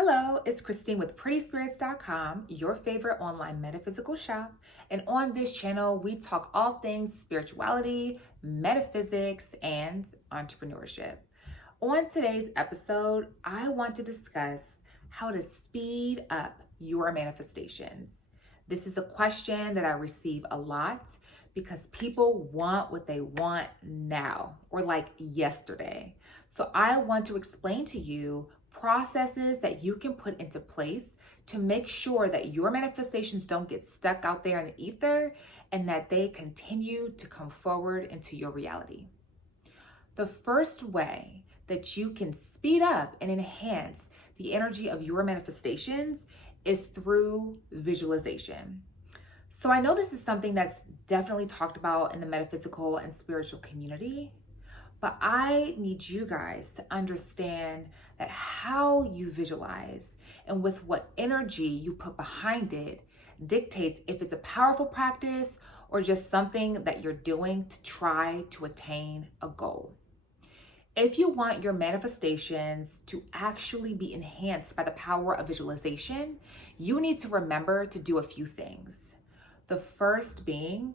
Hello, it's Christine with PrettySpirits.com, your favorite online metaphysical shop. And on this channel, we talk all things spirituality, metaphysics, and entrepreneurship. On today's episode, I want to discuss how to speed up your manifestations. This is a question that I receive a lot because people want what they want now or like yesterday. So I want to explain to you processes that you can put into place to make sure that your manifestations don't get stuck out there in the ether and that they continue to come forward into your reality. The first way that you can speed up and enhance the energy of your manifestations is through visualization. So I know this is something that's definitely talked about in the metaphysical and spiritual community, but I need you guys to understand that how you visualize and with what energy you put behind it dictates if it's a powerful practice or just something that you're doing to try to attain a goal. If you want your manifestations to actually be enhanced by the power of visualization, you need to remember to do a few things. The first being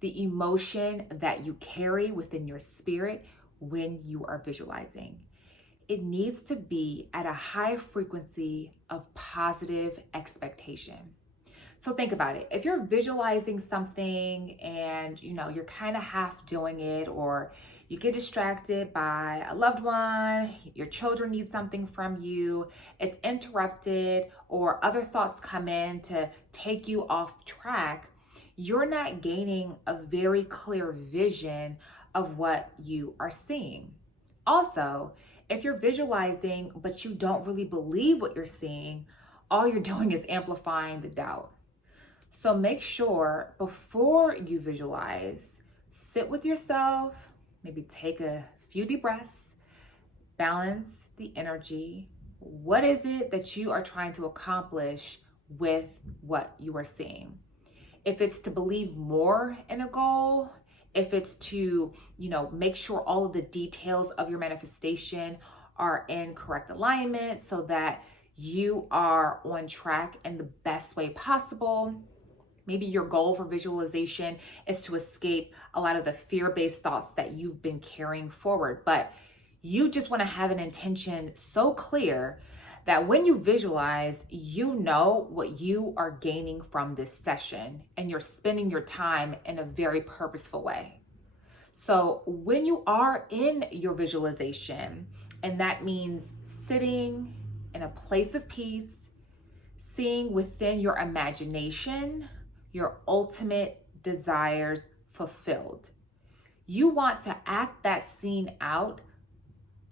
the emotion that you carry within your spirit when you are visualizing. It needs to be at a high frequency of positive expectation. So think about it. If you're visualizing something and you're kind of half doing it, or you get distracted by a loved one, your children need something from you, it's interrupted, or other thoughts come in to take you off track, you're not gaining a very clear vision of what you are seeing. Also, if you're visualizing but you don't really believe what you're seeing, all you're doing is amplifying the doubt. So make sure before you visualize, sit with yourself, maybe take a few deep breaths, balance the energy. What is it that you are trying to accomplish with what you are seeing? If it's to believe more in a goal, if it's to, make sure all of the details of your manifestation are in correct alignment so that you are on track in the best way possible. Maybe your goal for visualization is to escape a lot of the fear-based thoughts that you've been carrying forward, but you just want to have an intention so clear that when you visualize, you know what you are gaining from this session and you're spending your time in a very purposeful way. So when you are in your visualization, and that means sitting in a place of peace, seeing within your imagination your ultimate desires fulfilled, you want to act that scene out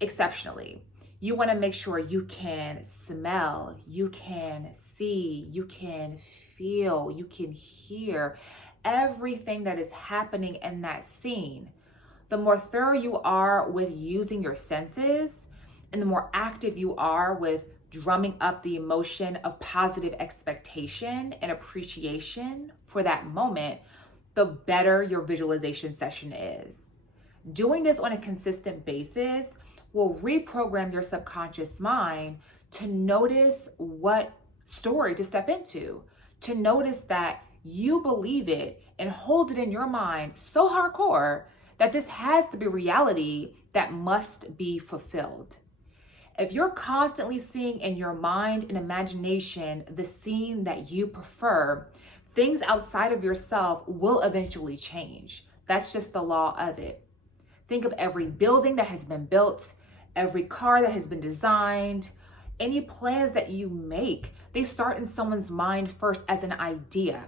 exceptionally. You want to make sure you can smell, you can see, you can feel, you can hear everything that is happening in that scene. The more thorough you are with using your senses, and the more active you are with drumming up the emotion of positive expectation and appreciation for that moment, the better your visualization session is. Doing this on a consistent basis will reprogram your subconscious mind to notice what story to step into, to notice that you believe it and hold it in your mind so hardcore that this has to be reality that must be fulfilled. If you're constantly seeing in your mind and imagination the scene that you prefer, things outside of yourself will eventually change. That's just the law of it. Think of every building that has been built, every car that has been designed, any plans that you make, they start in someone's mind first as an idea.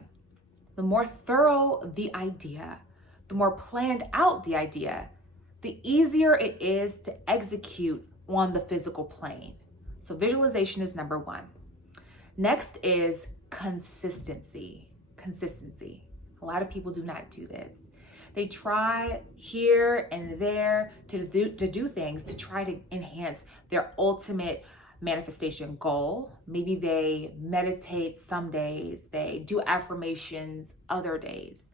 The more thorough the idea, the more planned out the idea, the easier it is to execute on the physical plane. So visualization is number one. Next is consistency. Consistency. A lot of people do not do this. They try here and there to do things to try to enhance their ultimate manifestation goal. Maybe they meditate some days, they do affirmations other days.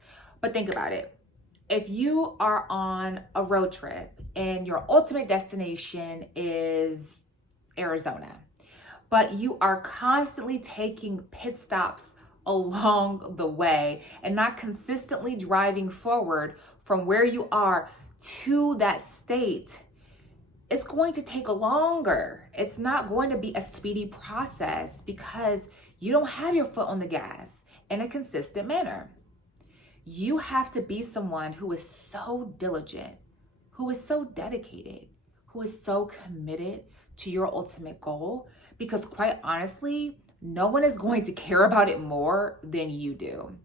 But think about it. If you are on a road trip and your ultimate destination is Arizona, but you are constantly taking pit stops along the way and not consistently driving forward from where you are to that state, it's going to take longer. It's not going to be a speedy process because you don't have your foot on the gas in a consistent manner. You have to be someone who is so diligent, who is so dedicated, who is so committed to your ultimate goal, because quite honestly, no one is going to care about it more than you do.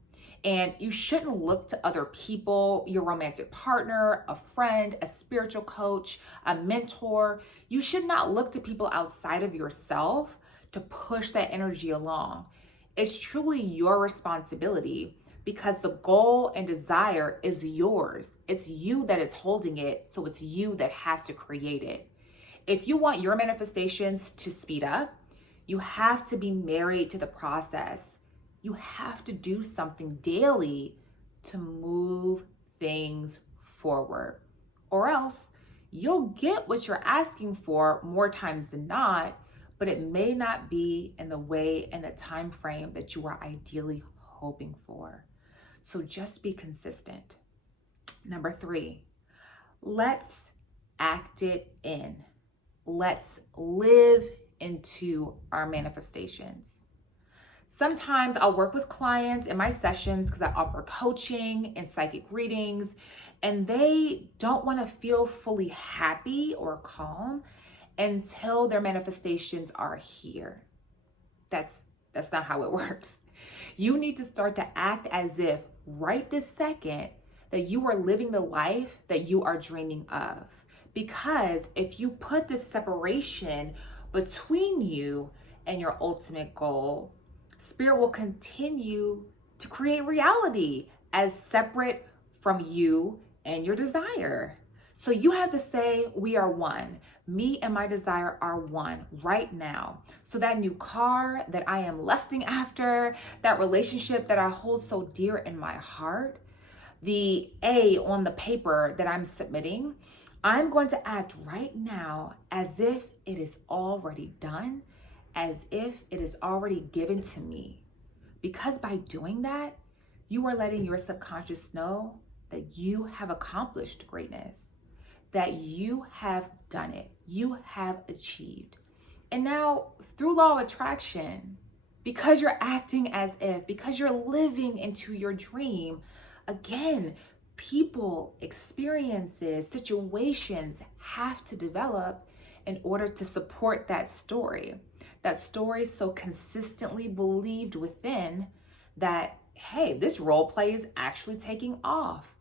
And you shouldn't look to other people, your romantic partner, a friend, a spiritual coach, a mentor. You should not look to people outside of yourself to push that energy along. It's truly your responsibility because the goal and desire is yours. It's you that is holding it, so it's you that has to create it. If you want your manifestations to speed up, you have to be married to the process. You have to do something daily to move things forward, or else you'll get what you're asking for more times than not, but it may not be in the way and the time frame that you are ideally hoping for. So just be consistent. Number 3, let's act it in. Let's live into our manifestations. Sometimes I'll work with clients in my sessions because I offer coaching and psychic readings, and they don't want to feel fully happy or calm until their manifestations are here. That's not how it works. You need to start to act as if right this second that you are living the life that you are dreaming of. Because if you put this separation between you and your ultimate goal, Spirit will continue to create reality as separate from you and your desire. So you have to say, we are one. Me and my desire are one right now. So that new car that I am lusting after, that relationship that I hold so dear in my heart, the A on the paper that I'm submitting, I'm going to act right now as if it is already done, as if it is already given to me. Because by doing that, you are letting your subconscious know that you have accomplished greatness, that you have done it, you have achieved. And now through law of attraction, because you're acting as if, because you're living into your dream, again, people, experiences, situations have to develop in order to support that story. That story so consistently believed within that, hey, this role play is actually taking off.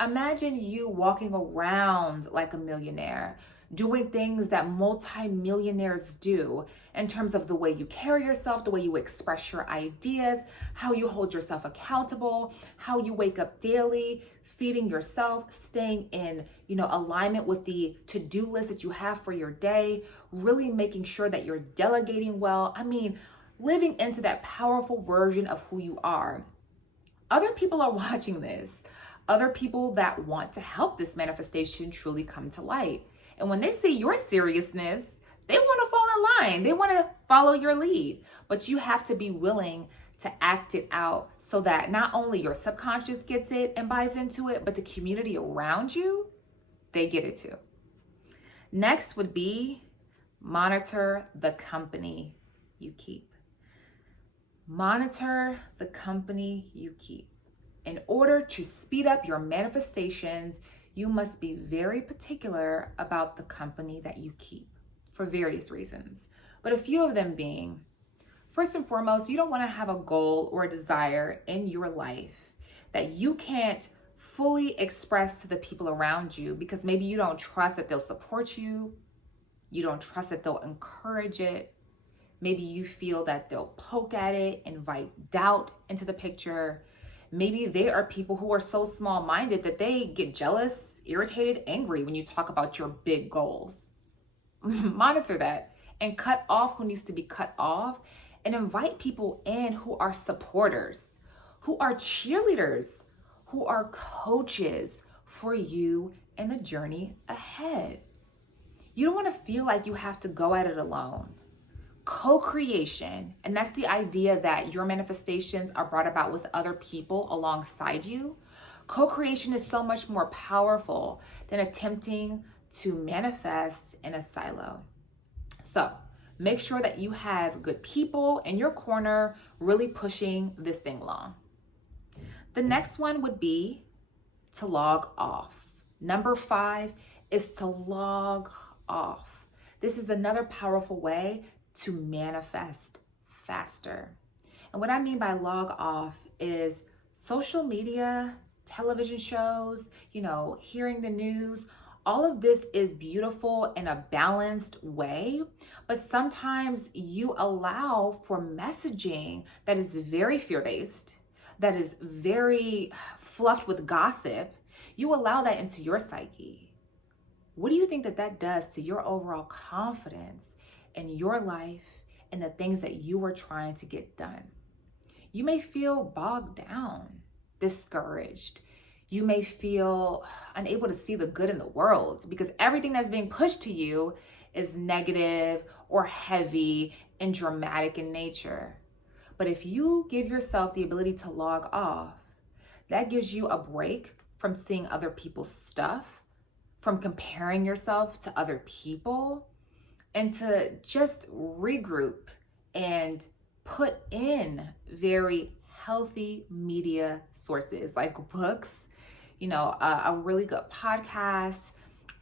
Imagine you walking around like a millionaire, doing things that multi-millionaires do in terms of the way you carry yourself, the way you express your ideas, how you hold yourself accountable, how you wake up daily, feeding yourself, staying in, alignment with the to-do list that you have for your day, really making sure that you're delegating well. I mean, living into that powerful version of who you are. Other people are watching this. Other people that want to help this manifestation truly come to light. And when they see your seriousness, they want to fall in line. They want to follow your lead. But you have to be willing to act it out so that not only your subconscious gets it and buys into it, but the community around you, they get it too. Next would be monitor the company you keep. Monitor the company you keep. In order to speed up your manifestations, you must be very particular about the company that you keep for various reasons. But a few of them being, first and foremost, you don't want to have a goal or a desire in your life that you can't fully express to the people around you because maybe you don't trust that they'll support you. You don't trust that they'll encourage it. Maybe you feel that they'll poke at it, invite doubt into the picture. Maybe they are people who are so small-minded that they get jealous, irritated, angry when you talk about your big goals. Monitor that and cut off who needs to be cut off and invite people in who are supporters, who are cheerleaders, who are coaches for you and the journey ahead. You don't want to feel like you have to go at it alone. Co-creation, and that's the idea that your manifestations are brought about with other people alongside you. Co-creation is so much more powerful than attempting to manifest in a silo. So make sure that you have good people in your corner really pushing this thing along. The next one would be to log off. Number 5 is to log off. This is another powerful way to manifest faster. And what I mean by log off is social media, television shows, hearing the news. All of this is beautiful in a balanced way, but sometimes you allow for messaging that is very fear-based, that is very fluffed with gossip. You allow that into your psyche. What do you think that does to your overall confidence in your life and the things that you are trying to get done? You may feel bogged down, discouraged. You may feel unable to see the good in the world because everything that's being pushed to you is negative or heavy and dramatic in nature. But if you give yourself the ability to log off, that gives you a break from seeing other people's stuff, from comparing yourself to other people, and to just regroup and put in very healthy media sources like books, a really good podcast,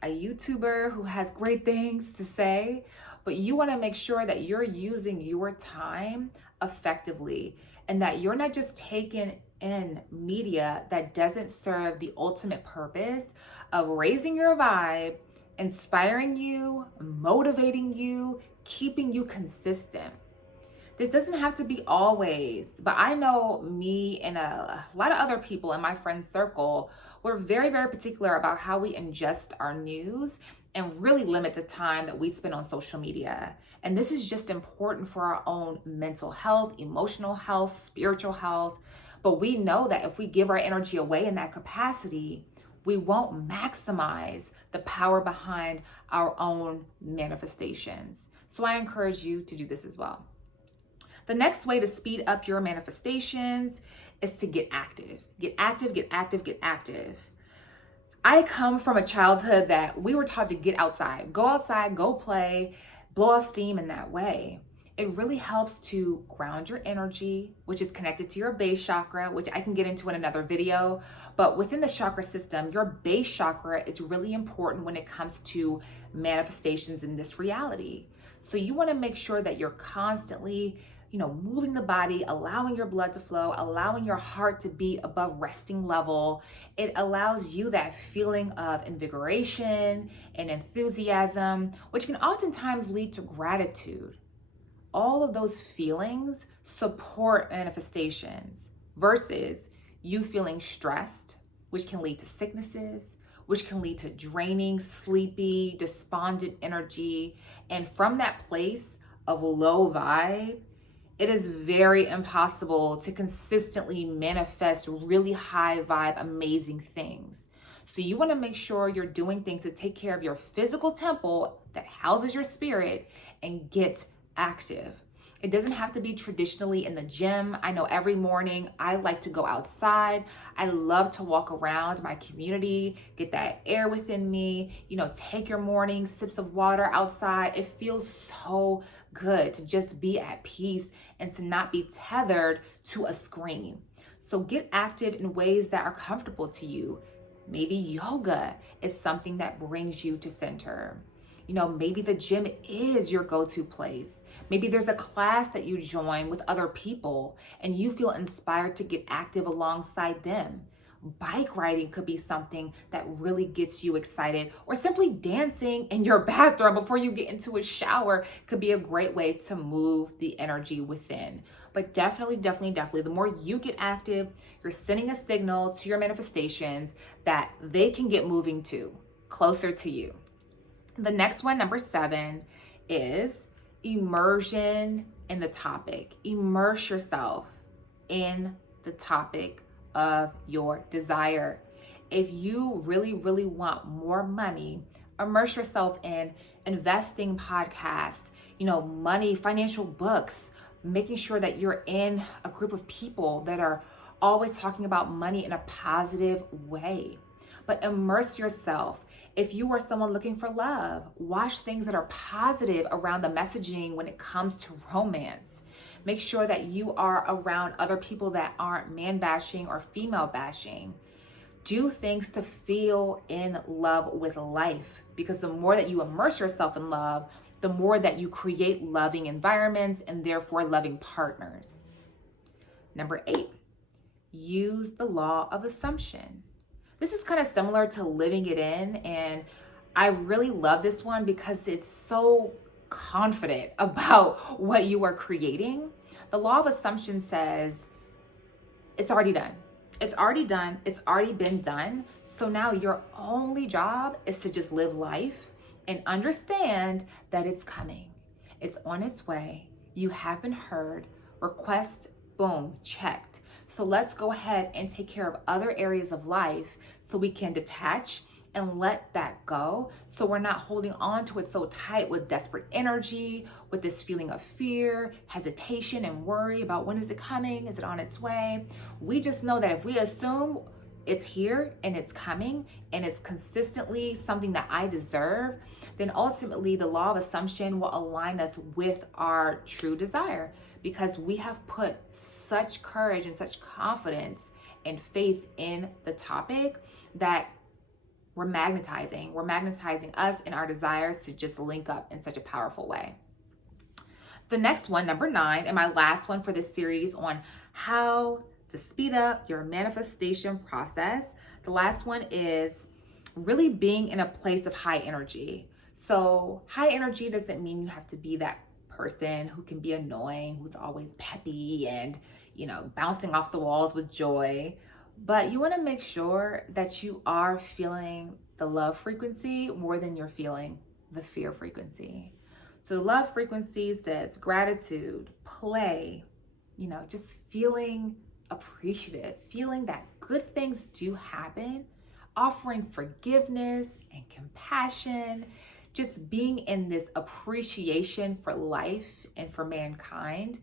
a YouTuber who has great things to say. But you want to make sure that you're using your time effectively and that you're not just taking in media that doesn't serve the ultimate purpose of raising your vibe, inspiring you, motivating you, keeping you consistent. This doesn't have to be always, but I know me and a lot of other people in my friend circle, we're very, very particular about how we ingest our news and really limit the time that we spend on social media. And this is just important for our own mental health, emotional health, spiritual health. But we know that if we give our energy away in that capacity, we won't maximize the power behind our own manifestations. So I encourage you to do this as well. The next way to speed up your manifestations is to get active. Get active, get active, get active. I come from a childhood that we were taught to get outside, go play, blow off steam in that way. It really helps to ground your energy, which is connected to your base chakra, which I can get into in another video. But within the chakra system, your base chakra is really important when it comes to manifestations in this reality. So you want to make sure that you're constantly moving the body, allowing your blood to flow, allowing your heart to beat above resting level. It allows you that feeling of invigoration and enthusiasm, which can oftentimes lead to gratitude. All of those feelings support manifestations versus you feeling stressed, which can lead to sicknesses, which can lead to draining, sleepy, despondent energy. And from that place of low vibe, it is very impossible to consistently manifest really high vibe, amazing things. So you want to make sure you're doing things to take care of your physical temple that houses your spirit and get active. It doesn't have to be traditionally in the gym. I know every morning I like to go outside. I love to walk around my community, get that air within me, take your morning sips of water outside. It feels so good to just be at peace and to not be tethered to a screen. So get active in ways that are comfortable to you. Maybe yoga is something that brings you to center. Maybe the gym is your go-to place. Maybe there's a class that you join with other people and you feel inspired to get active alongside them. Bike riding could be something that really gets you excited, or simply dancing in your bathroom before you get into a shower could be a great way to move the energy within. But definitely, the more you get active, you're sending a signal to your manifestations that they can get moving too, closer to you. The next one, number 7, is immersion in the topic. Immerse yourself in the topic of your desire. If you really, really want more money, immerse yourself in investing podcasts, money, financial books, making sure that you're in a group of people that are always talking about money in a positive way. But immerse yourself. If you are someone looking for love, watch things that are positive around the messaging when it comes to romance. Make sure that you are around other people that aren't man bashing or female bashing. Do things to feel in love with life, because the more that you immerse yourself in love, the more that you create loving environments and therefore loving partners. Number 8, use the law of assumption. This is kind of similar to living it in, and I really love this one because it's so confident about what you are creating. The law of assumption says it's already done. It's already done. It's already been done. So now your only job is to just live life and understand that it's coming. It's on its way. You have been heard. Request, boom, checked. So let's go ahead and take care of other areas of life so we can detach and let that go. So we're not holding on to it so tight with desperate energy, with this feeling of fear, hesitation, and worry about when is it coming? Is it on its way? We just know that if we assume it's here and it's coming and it's consistently something that I deserve, then ultimately the law of assumption will align us with our true desire, because we have put such courage and such confidence and faith in the topic that we're magnetizing us and our desires to just link up in such a powerful way. The next one, number 9, and my last one for this series on how to speed up your manifestation process. The last one is really being in a place of high energy. So high energy doesn't mean you have to be that person who can be annoying, who's always peppy and, bouncing off the walls with joy. But you want to make sure that you are feeling the love frequency more than you're feeling the fear frequency. So the love frequency says gratitude, play, just feeling appreciative, feeling that good things do happen, offering forgiveness and compassion, just being in this appreciation for life and for mankind.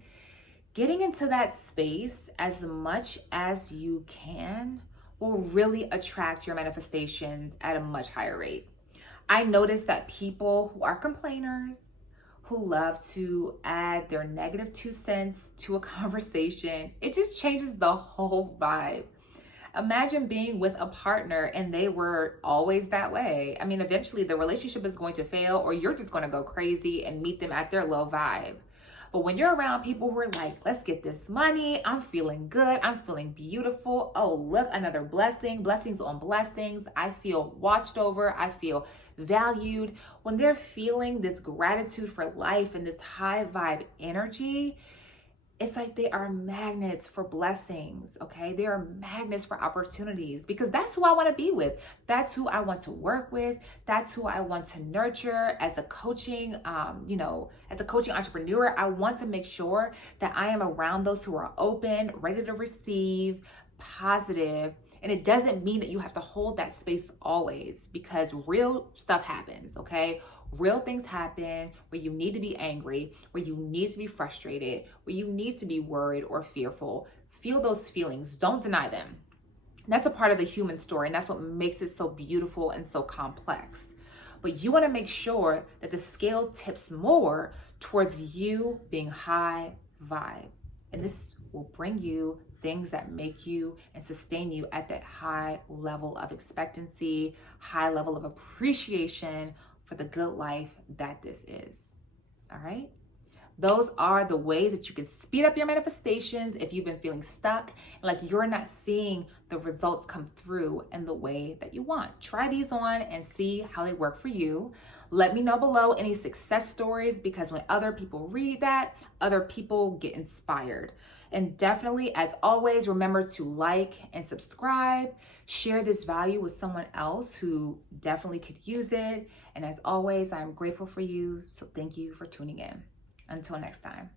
Getting into that space as much as you can will really attract your manifestations at a much higher rate. I notice that people who are complainers, who love to add their negative 2 cents to a conversation, it just changes the whole vibe. Imagine being with a partner and they were always that way. I mean, eventually the relationship is going to fail, or you're just going to go crazy and meet them at their low vibe. But when you're around people who are like, let's get this money, I'm feeling good, I'm feeling beautiful, oh, look, another blessing, blessings on blessings, I feel watched over, I feel valued. When they're feeling this gratitude for life and this high vibe energy, it's like they are magnets for blessings, okay? They are magnets for opportunities, because that's who I want to be with. That's who I want to work with. That's who I want to nurture as a coaching, as a coaching entrepreneur. I want to make sure that I am around those who are open, ready to receive, positive. And it doesn't mean that you have to hold that space always, because real stuff happens, okay? Real things happen where you need to be angry, where you need to be frustrated, where you need to be worried or fearful. Feel those feelings. Don't deny them. That's a part of the human story, and that's what makes it so beautiful and so complex. But you want to make sure that the scale tips more towards you being high vibe. And this will bring you things that make you and sustain you at that high level of expectancy, high level of appreciation for the good life that this is. All right? Those are the ways that you can speed up your manifestations if you've been feeling stuck, like you're not seeing the results come through in the way that you want. Try these on and see how they work for you. Let me know below any success stories, because when other people read that, other people get inspired. And definitely, as always, remember to like and subscribe. Share this value with someone else who definitely could use it. And as always, I'm grateful for you. So thank you for tuning in. Until next time.